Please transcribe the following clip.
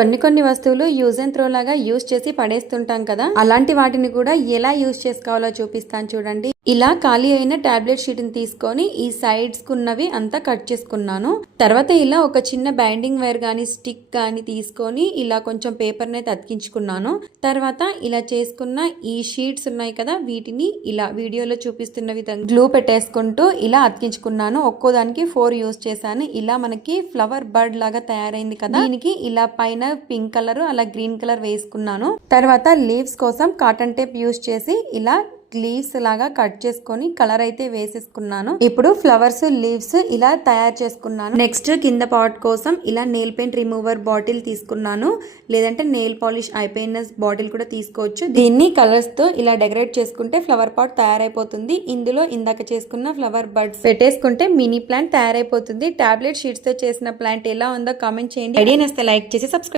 కొన్ని కొన్ని వస్తువులు యూజ్ అండ్ త్రో లాగా యూజ్ చేసి పడేస్తుంటాం కదా. అలాంటి వాటిని కూడా ఎలా యూజ్ చేసుకోవాలో చూపిస్తాను చూడండి. ఇలా ఖాళీ అయిన టాబ్లెట్ షీట్ని తీసుకొని ఈ సైడ్స్ కున్నవి అంతా కట్ చేసుకున్నాను. తర్వాత ఇలా ఒక చిన్న బైండింగ్ వైర్ కానీ స్టిక్ కానీ తీసుకొని ఇలా కొంచెం పేపర్ని అయితే అతికించుకున్నాను తర్వాత ఇలా చేసుకున్న ఈ షీట్స్ ఉన్నాయి కదా వీటిని ఇలా వీడియోలో చూపిస్తున్న విధంగా గ్లూ పెట్టేసుకుంటూ ఇలా అతికించుకున్నాను. ఒక్కో దానికి ఫోర్ యూస్ చేశాను. ఇలా మనకి ఫ్లవర్ బర్డ్ లాగా తయారైంది కదా దీనికి ఇలా పైన పింక్ కలర్ అలా గ్రీన్ కలర్ వేసుకున్నాను. తర్వాత లీవ్స్ కోసం కాటన్ టేప్ యూస్ చేసి ఇలా లీవ్స్ లాగా కట్ చేసుకొని కలర్ అయితే వేసేసుకున్నాను. ఇప్పుడు ఫ్లవర్స్ లీవ్స్ ఇలా తయారు చేసుకున్నాను. నెక్స్ట్ కింద పాట్ కోసం ఇలా నెయిల్ పెయింట్ రిమూవర్ బాటిల్ తీసుకున్నాను. లేదంటే నెయిల్ పాలిష్ అయిపోయిన బాటిల్ కూడా తీసుకోవచ్చు. దీన్ని కలర్స్తో ఇలా డెకరేట్ చేసుకుంటే ఫ్లవర్ పాట్ తయారైపోతుంది. ఇందులో ఇందాక చేసుకున్న ఫ్లవర్ బర్డ్స్ పెట్టేసుకుంటే మినీ ప్లాంట్ తయారైపోతుంది. టాబ్లెట్ షీట్స్తో చేసిన ప్లాంట్ ఎలా ఉందో కామెంట్ చేయండి. ఐడియా నేస్తే లైక్ చేసి సబ్స్క్రైబ్